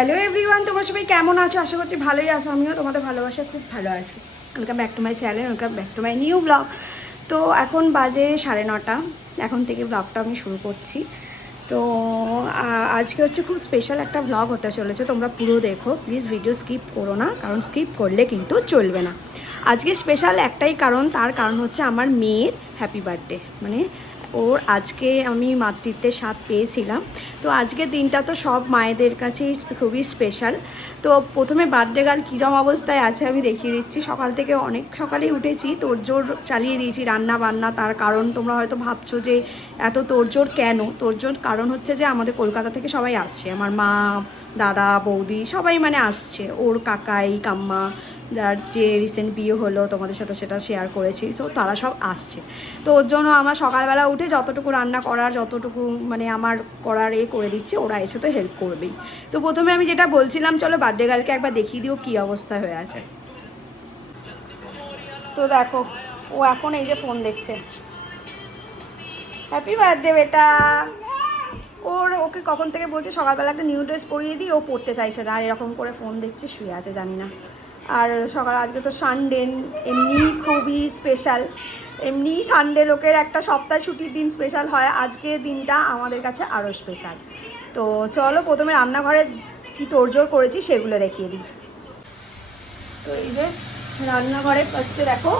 Hello everyone, তোমরা সবাই কেমন আছো? আশা করছি ভালোই আছো। আমিও তোমাদের ভালোবাসা খুব ভালো আছি। Welcome back to my channel, welcome back to my new blog. তো এখন বাজে 9:30, এখন থেকে ব্লগটা আমি শুরু করছি। তো আজকে হচ্ছে খুব স্পেশাল একটা ব্লগ হতে চলেছে, তোমরা পুরো দেখো প্লিজ, ভিডিও স্কিপ করো না, কারণ স্কিপ করলে কিন্তু চলবে না। আজকে স্পেশাল একটাই কারণ, তার কারণ হচ্ছে আমার মেয়ের হ্যাপি বার্থডে, মানে ওর আজকে আমি মাতৃত্বের স্বাদ পেয়েছিলাম। তো আজকের দিনটা তো সব মায়েদের কাছেই খুবই স্পেশাল। তো প্রথমে বার্থডে গার্ল কীরকম অবস্থায় আছে আমি দেখিয়ে দিচ্ছি। সকাল থেকে অনেক সকালেই উঠেছি, তোড়জোড় চালিয়ে দিয়েছি রান্না বান্না। তার কারণ তোমরা হয়তো ভাবছো যে এত তোড়জোড় কেন? তোড়জোড় কারণ হচ্ছে যে আমাদের কলকাতা থেকে সবাই আসছে, আমার মা, দাদা, বৌদি সবাই মানে আসছে, ওর কাকাই কাম্মা, যার যে রিসেন্ট বিয়ে হলো তোমাদের সাথে সেটা শেয়ার করেছি। সো তারা সব আসছে। তো ওর জন্য আমার সকালবেলা উঠে যতটুকু রান্না করার, যতটুকু মানে আমার করার করে দিচ্ছে, ওরা এসে তো হেল্প করবেই। তো প্রথমে আমি যেটা বলছিলাম, চলো বার্থডে গার্লকে একবার দেখিয়ে দিও কী অবস্থা হয়ে আছে। তো দেখো, ও এখন এই যে ফোন দেখছে। হ্যাপি বার্থডে বেটা। ওকে কখন থেকে বলছি সকালবেলা একটা নিউ ড্রেস পরিয়ে দিই, ও পরতে চাইছে না, আর এরকম করে ফোন দেখছে, শুয়ে আছে জানি না। আর সকাল আজকে তো সানডে, এমনি খুবই স্পেশাল। এমনি সানডে লোকের একটা সপ্তাহ ছুটির দিন স্পেশাল হয়, আজকে দিনটা আমাদের কাছে আরও স্পেশাল। তো চলো প্রথমে রান্নাঘরে কী তোড়জোড় করেছি সেগুলো দেখিয়ে দিই। তো এই যে রান্নাঘরে ফার্স্টে দেখো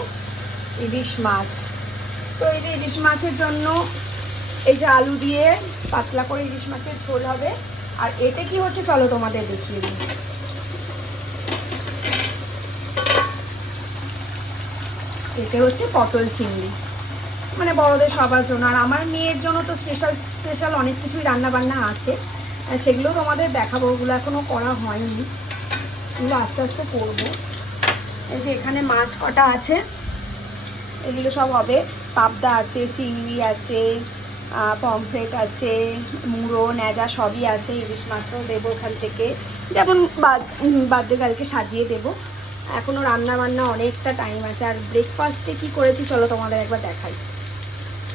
ইলিশ মাছ। তো এই যে ইলিশ মাছের জন্য এই যে আলু দিয়ে পাতলা করে ইলিশ মাছের ঝোল হবে। আর এতে কি হচ্ছে চলো তোমাদের দেখিয়ে দিই। এতে হচ্ছে পটল চিংড়ি, মানে বড়দের সবার জন্য। আর আমার মেয়ের জন্য তো স্পেশাল স্পেশাল অনেক কিছুই রান্না বান্না আছে, সেগুলো তোমাদের দেখাবো। ওগুলো এখনও করা হয়নি, এগুলো আস্তে আস্তে করবো। এই যে এখানে মাছ কটা আছে, এগুলো সব হবে। পাবদা আছে, চিংড়ি আছে, পমফ্রেট আছে, মুড়ো ন্যাজা সবই আছে। ইলিশ মাছও দেবো ওখান থেকে, যেমন বার্থডে গার্লকে সাজিয়ে দেবো। এখনও রান্না বান্না অনেকটা টাইম আছে। আর ব্রেকফাস্টে কি করেছি চলো তোমাদের একবার দেখাই।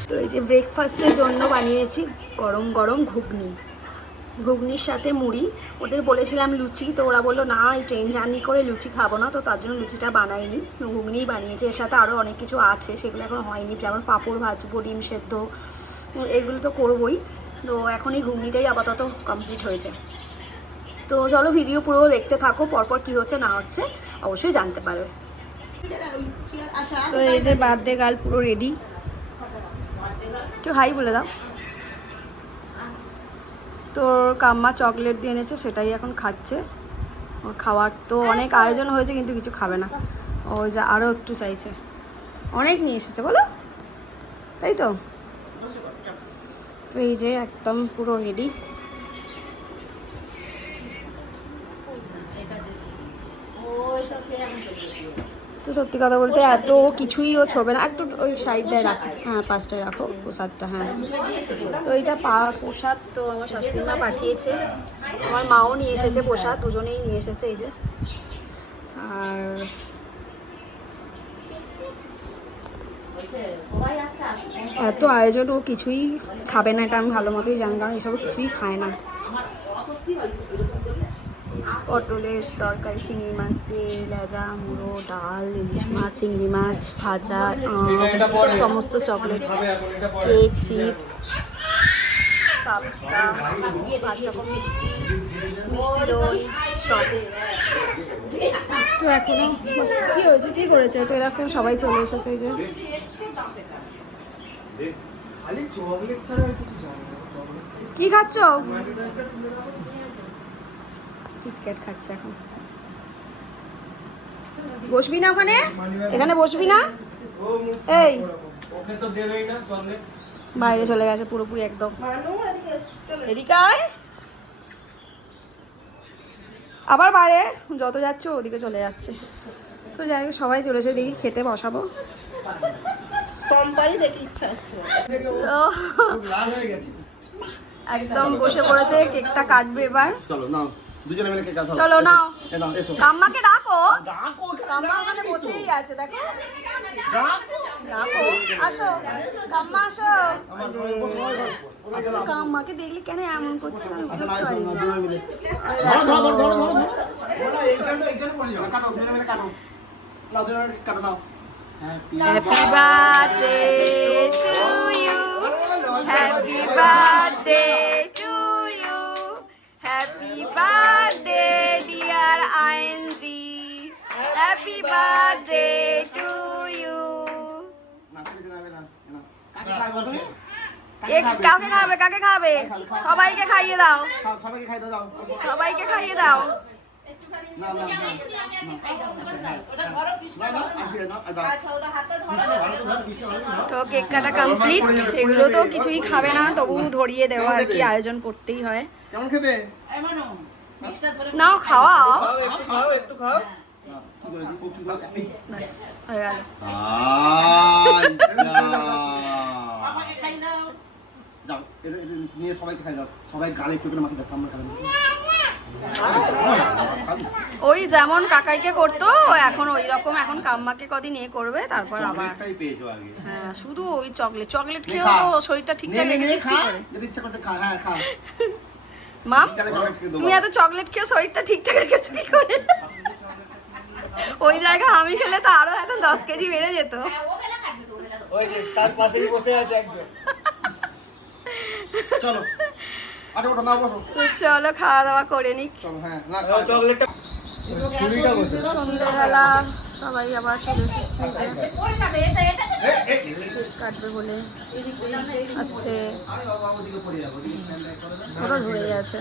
তো এই যে ব্রেকফাস্টের জন্য বানিয়েছি গরম গরম ঘুগনি, ঘুগনির সাথে মুড়ি। ওদের বলেছিলাম লুচি, তো ওরা বললো না, এই ট্রেন জার্নি করে লুচি খাবো না, তো তার জন্য লুচিটা বানাইনি, ঘুগনিই বানিয়েছি। এর সাথে আরও অনেক কিছু আছে, সেগুলো এখন হয়নি, যেমন পাঁপড় ভাজবো, ডিম সেদ্ধ, এগুলো তো করবোই। তো এখনই ঘুগনিটাই আপাতত কমপ্লিট হয়েছে। তো চলো ভিডিও পুরো দেখতে থাকো, পরপর কী হচ্ছে না হচ্ছে অবশ্যই জানতে পারবে। তো এই যে বার্থডে গার্ল পুরো রেডি, একটু হাই বলে দাও। তোর কাম্মা চকলেট দিয়ে এনেছে, সেটাই এখন খাচ্ছে। ওর খাওয়ার তো অনেক আয়োজন হয়েছে, কিন্তু কিছু খাবে না, ও যা আরও একটু চাইছে। অনেক নিয়ে এসেছে বলো, তাই তো। তো এই যে একদম পুরো রেডি। তো সত্যি কথা বলতে এত কিছুই ও ছোবে না, একটু ওই সাইডটায় রাখো, হ্যাঁ পাশটায় রাখো প্রসাদটা। হ্যাঁ, তো এইটা প্রসাদ তো আমার শাশুড়ি মা পাঠিয়েছে, আমার মাও নিয়ে এসেছে প্রসাদ, দুজনেই নিয়ে এসেছে এই যে। আর এত আয়োজন, ও কিছুই খাবে না, এটা আমি ভালো মতোই জানি, কারণ এসব কিছুই খায় না। পটলের তরকারি, চিংড়ি মাছ দিয়ে লেজা, মুড়ো, ডাল, ইলিশ মাছ, চিংড়ি মাছ ভাজা, সমস্ত চকলেট, কেক, চিপস, পাপড়া, 5 রকম মিষ্টি, মিষ্টি দই সব। তো এখনো কী হয়েছে, কী করেছে, তো এরকম সবাই চলে এসেছে। এই যে কি খাচ্ছ? কিটক্যাট খাচ্ছে এখন। বসবি না ওখানে, এখানে বসবি না। এই বাইরে চলে গেছে পুরোপুরি একদম, এদিকে আয়। আবার বাইরে যত যাচ্ছে ওদিকে চলে যাচ্ছে। তো যাই হোক, সবাই চলেছে, দেখি খেতে বসাবো। একদম বসে পড়েছে, কেকটা কাটবে এবার। চলো নাও। দুজনে মিলে কেক কাটো। চলো নাও। এ নাও, এসো। কাম্মাকে ডাকো। ডাকো, কাম্মা ওখানে বসেই আছে দেখো। ডাকো। ডাকো, আসো কাম্মা আসো। কাম্মাকে দেখলে কেন এমন করছে আমি বুঝতে পারি না। দুজনে মিলে। ধরো। এইখানে বসে যাও। কাটো, দুজনে মিলে কাটো। নাও, দুজনে মিলে কাটো নাও। Happy birthday to you. Happy birthday to you. Happy birthday dear Aindri. Happy birthday to you. কাকে খাবে কাকে খাবে? সবাইকে খাইয়ে দাও। সবাইকে খাইতে দাও। সবাইকে খাইয়ে দাও। তো কেক কাটা কমপ্লিট। এগুলো তো কিছুই খাবে না, তবু ধরিয়ে দেওয়া আর কি, আয়োজন করতেই হয়। কেমন খেতে? নাও খাওয়াও। একটু খাও। ব্যাস, হয়ে গেল। যাও, এটা নিয়ে সবাইকে খাই দাও। সবাই গালে একটু করে মাখি দাও, কামড় খাবে। ওই যেমন কাকাইকে করতো এখন ওই রকম এখন কাম্মাকে কদিন এ করবে, তারপর আবার হ্যাঁ শুধু ওই চকলেট খেয়েও তো শরীরটা ঠিকঠাক রেখেছিস কি করে? যদি ইচ্ছা করতে খা, হ্যাঁ খা। মাম তুমি এত চকলেট খেয়ে শরীরটা ঠিকঠাক রেখেছো কি করে? ওই জায়গা আমি খেলে তো আরো এখন 10 কেজি বেড়ে যেত। ওই যে তার পাশেই বসে আছে একজন। চলো আরে ওটা না বসো। তো চলো খাওয়া দাওয়া করে নিক। চলো, হ্যাঁ না খাও। চকলেটটা সন্ধ্যেবেলা সবাই আবার চলে এসেছি যে কাটবে বলে আস্তে ওরা ধরে আছে।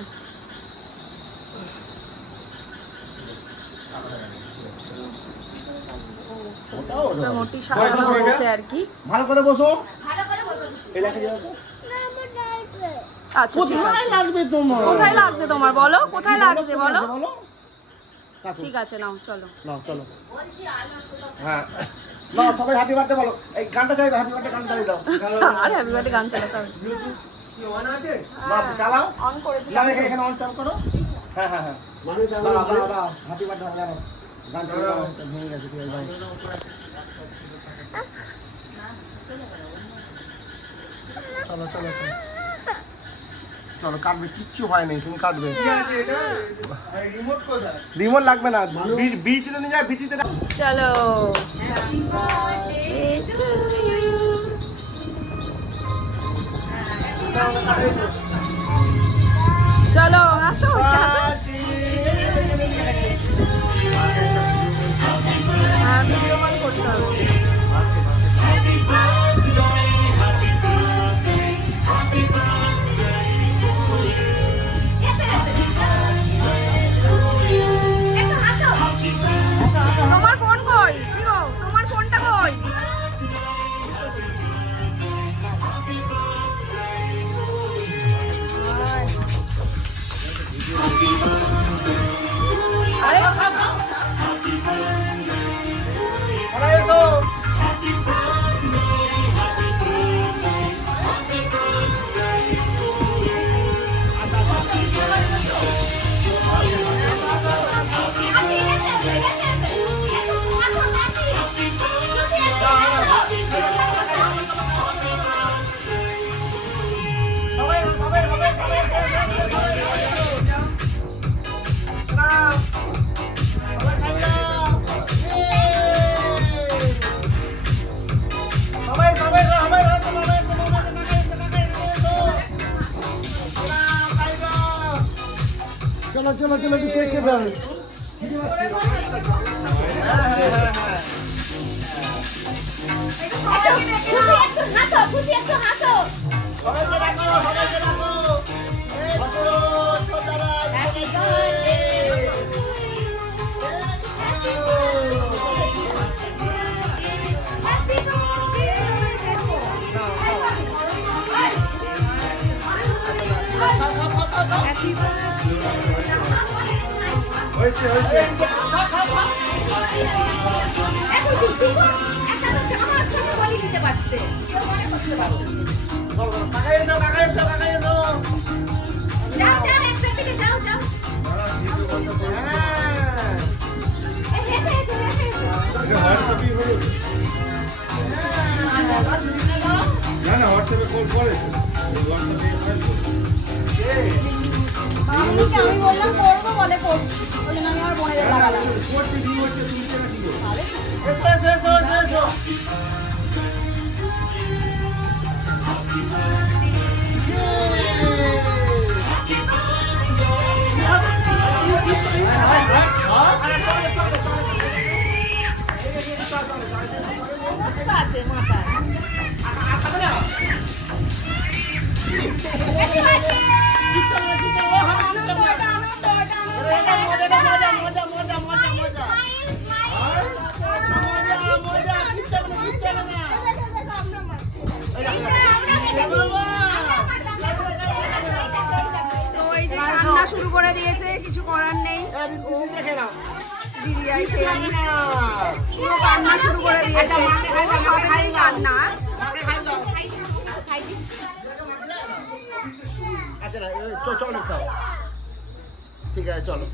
মোটামুটি সাজানো হয়েছে আর কি। ভালো করে বসো। আচ্ছা ঠিক কোথায় আছে। লাগবে তোমার? কোথায় লাগছে তোমার বলো, কোথায় লাগছে বলো। ঠিক আছে নাও চলো। নাও চলো। হ্যাঁ নাও সবাই হ্যাপি বার্থডে বলো। এই গানটা চাই দাও, হ্যাপি বার্থডে গান চালিয়ে দাও। আর হ্যাপি বার্থডে গান চালাতে হবে। না চালাও। অন করেছি। না এখানে অন চালু করো। হ্যাঁ মানে দাও হ্যাপি বার্থডে জানো গান চালিয়ে দাও। ভেঙে গেছে ঠিক আছে দাও। চলো চলো কাটবে, কিচ্ছু হয় নাই, তুমি কাটবে। রিমোট লাগবে না, বিটিতে নিয়ে যায়, বিটিতে। চলো চলো আসো ভিডিও কল করতে হবে। তোমার ফোন কই? কি গো তোমার ফোনটা কই? চলো একটু কেক খেতে হবে। হয়েছে আমি বললাম করবো বলে করছি, ওই জন্য আমি আমার বোনেদের লাগালাম। রান্না শুরু করে দিয়েছে, কিছু করার নেই। দিদি আই খেয়ে নি। পুরো কান্না শুরু করে দিয়েছে, পুরো সবেতেই কান্না। চলো খাও, ঠিক আছে চলো।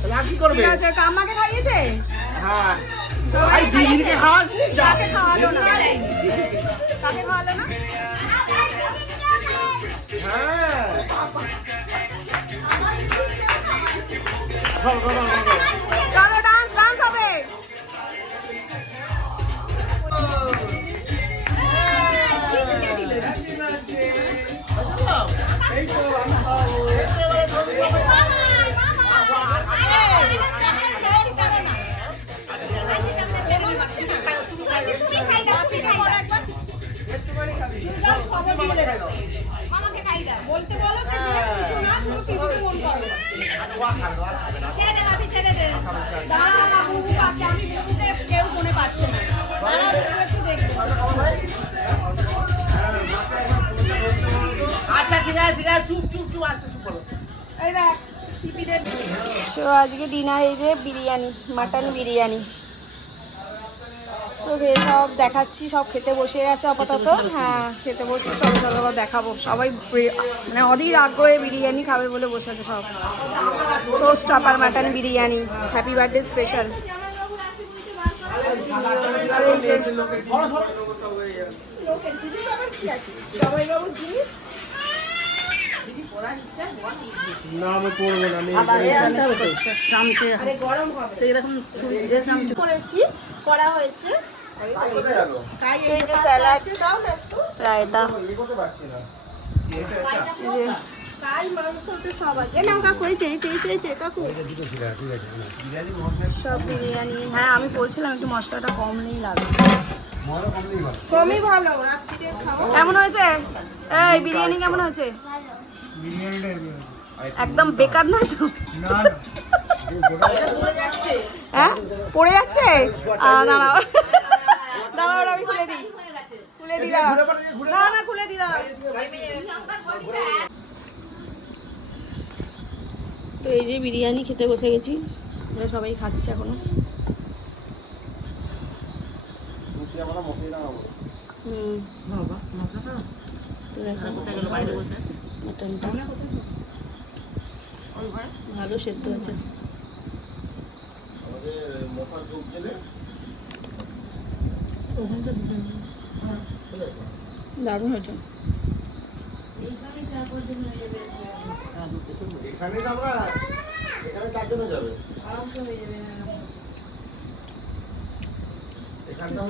তাহলে আর কি করবে? ঠিক আছে, কাম্মাকে খাইয়েছে? হ্যাঁ, সবাই দিদিকে খাওয়াসনি? কাকে খাওয়ালো না? কাকে খাওয়ালো না? হ্যাঁ, চলো ডান্স ডান্স হবে। বলতে বলো কিছু না, শুধু টিভিতে ফোন করো। দাঁড়াও না, বুবু পাচ্ছে, আমি বুবুকে কেউ ফোনে পাচ্ছে না। দাঁড়াও বুবু একটু দেখবো। আচ্ছা ঠিক আছে ঠিক আছে, চুপ চুপ চুপ, আসতে চুপ করো। এই দেখ টিভিতে। তো আজকে ডিনার এই যে বিরিয়ানি, মাটন বিরিয়ানি। তো সব দেখাচ্ছি, সব খেতে বসে গেছে আপাতত। হ্যাঁ খেতে বসে চলো চলো দেখাবো। সবাই মানে অধীর আগ্রহে বিরিয়ানি খাবে বলে বসে আছে সব। সোস টাপার mutton biryani, happy birthday special. না আমি করবো না, আমি করা হয়েছে এই যে স্যালাড, রায়তা, কাই মাংসতে সব আছে। নাও কাকু, এই চেয়ে কাকু সব বিরিয়ানি। হ্যাঁ আমি বলছিলাম একটু মশলাটা কম নেই লাগবে। কমই ভালো, রাত্রিতে খাওয়া। কেমন হয়েছে এই বিরিয়ানি? কেমন হয়েছে? একদম বেকার নয় তো? হ্যাঁ পড়ে যাচ্ছে। দাঁড়াও দাঁড়াও, আমি খুলে দিই, দাঁড়াও। না না খুলে দিই, দাঁড়াও। তো এই যে বিরিয়ানি খেতে বসে গেছি, আমরা সবাই খাচ্ছে এখনো। তো দেখো মাটনটা ভালো সেদ্ধ হচ্ছে। দারুণ হয়েছে। এখানে আমরা এখানে চারজনে যাবে।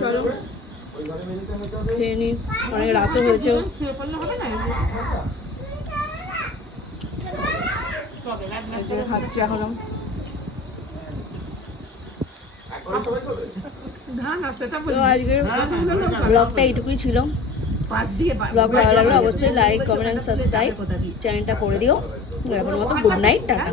চলো খেয়ে নি, অনেক রাতও হয়েছে। খাচ্ছি এখনো। তো আজকের ব্লগটা এইটুকুই ছিল। ব্লগ ভালো লাগলে অবশ্যই লাইক কমেন্ট অ্যান্ড সাবস্ক্রাইব চ্যানেলটা করে দিও। এখন মতো গুড নাইট, টাটা।